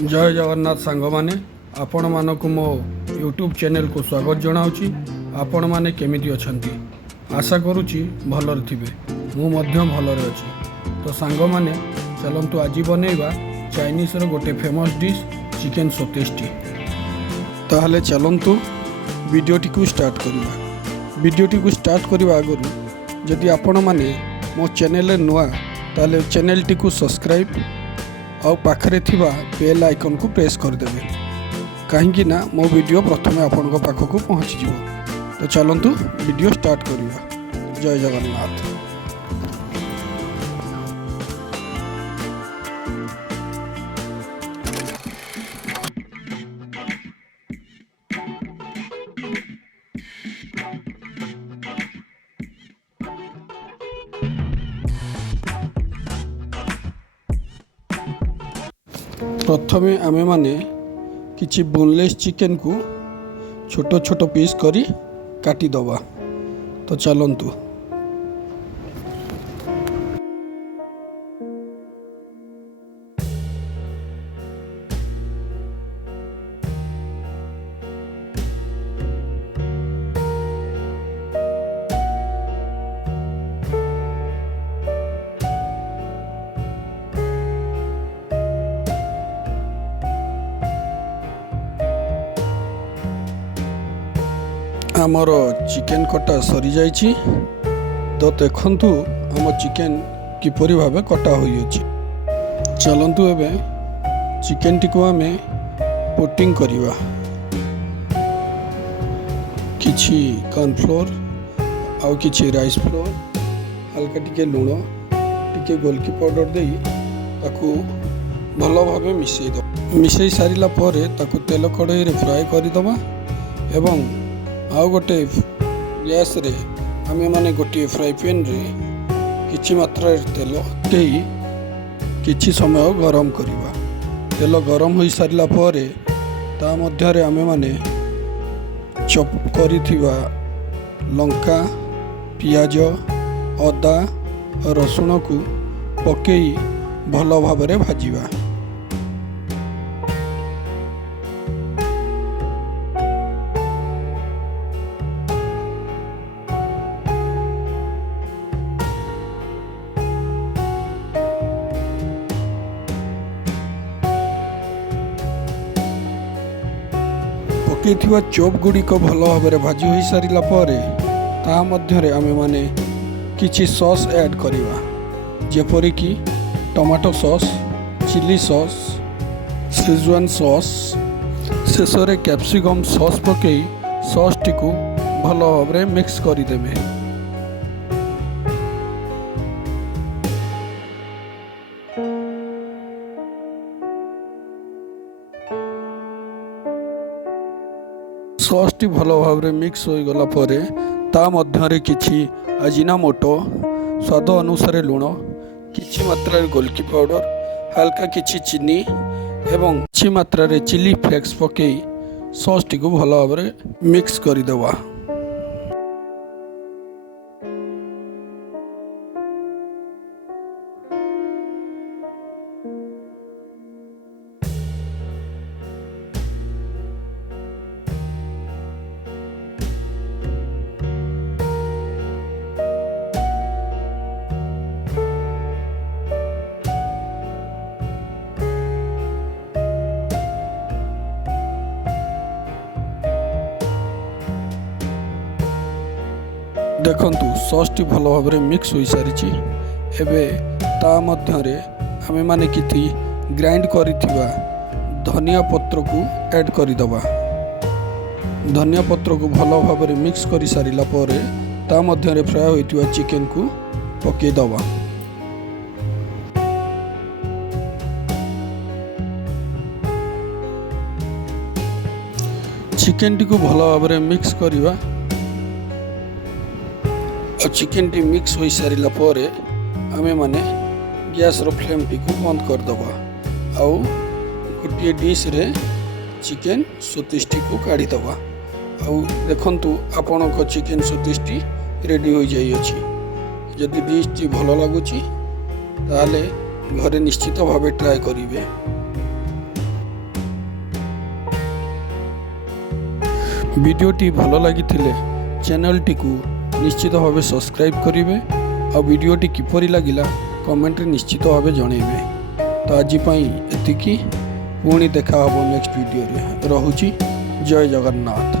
जय जगन्नाथ सांग माने आपण मानक मो यूट्यूब चैनल को स्वागत जनाऊँगी। आपण माने केमिति अछंती आशा करुच्ची भलर थिबे मु मध्य भलर अछि। तो सांग माने चलंतु आज बनैबा चाइनीज रो गोटे फेमस डिश चिकेन सोतेष्टी। ताहले चलंतु वीडियोटी को स्टार्ट करबा। वीडियोटी को स्टार्ट करबा आगरु जदि आपण माने मो चैनल नुआ ताहले चैनल टी को सब्सक्राइब आउ पाखरे थिबा बेल आइकन को प्रेस कर देबे कहीं ना मो वीडियो प्रथमे आपण पाखक पहुँच जिवो। तो चलंतु वीडियो स्टार्ट करिया। जय जगन्नाथ। प्रथमे आमे माने किछि बोनलेस चिकेन को छोटो छोटो पीस करी काटी दबा। तो चलंतु आमर चिकेन कटा सरी जाइछि। तो देखंतु आम चिकेन किपरि भाबे कटा होई अछि। चलंतु एबे चिकेन टी को आमे पुटिंग करिवा। किछि कॉर्नफ्लोर आउ किछि राइस फ्लोर हल्का टिके लूण टिके गोलकी पाउडर देई ताकू भलो भाबे मिसई दो। मिसई सारिला परे ताकू तेल कढ़ाई रे फ्राई करि दबा एवं आउ गोटे गैस रे आमे माने गोटे फ्राई पैन रे किछि मात्रा तेल देई किछि समय गरम करिवा। तेल गरम होई सारिला परे ता मध्य रे आमे माने चॉप करिथिबा लंका पियाज अदा रसुण को पकेई भलो भाबरे भाजिबा। पकेइथिबा चॉप गुड़िक भल भाव भाजी हो सारा पर ता मध्यरे आमे माने किछि सॉस ऐड करिवा जेपरि कि tomato sauce chilli sauce schezwan sauce शेषरे कैप्सिकम सॉस पकई सॉस टी को भल भाव मिक्स करदेवे। सॉस टी भल भाव मिक्स हो गला परे ता मध्यरे किछि अजिनामोटो स्वाद अनुसार लूण किछि मात्रा गोलकी पाउडर हल्का किछि चीनी एवं किछि मात्रा चिली फ्लेक्स पकई सॉस टी को भल भाव मिक्स करदेवा। देखंतु सॉस टी भल भाव मिक्स हो सारी एबे ता मध्यरे आमे माने किथि ग्राइंड करिथिबा धनिया पत्र को ऐड करिदबा। धनिया पत्र को भल भाव मिक्स कर सारिला परे ता मध्यरे फ्राई होइतिबा चिकेन को पके दबा। चिकेन टी को भल भाव मिक्स करिवा। चिकेन टी मिक्स हो सारा पर आमे माने गैस रो फ्लेम टी को बंद कर दबा आउ गोटे डिश रे चिकेन सोतेष्टी को काढ़ी दबा। आउ देखंतु आपण को चिकेन सोतेष्टी रेडी हो जाई अछि। जदि डिश टी भल लागुची ताले घरे निश्चित भावे ट्राए करिवे। वीडियोटी भल लगी चैनल टी निश्चित भाव सब्सक्राइब करेंगे आ वीडियोटी किपरि लगिला कमेंट निश्चित भाव जनइबे। तो आज एतिकी पुणी देखा नेक्स्ट वीडियो रे। रहुची जय जगन्नाथ।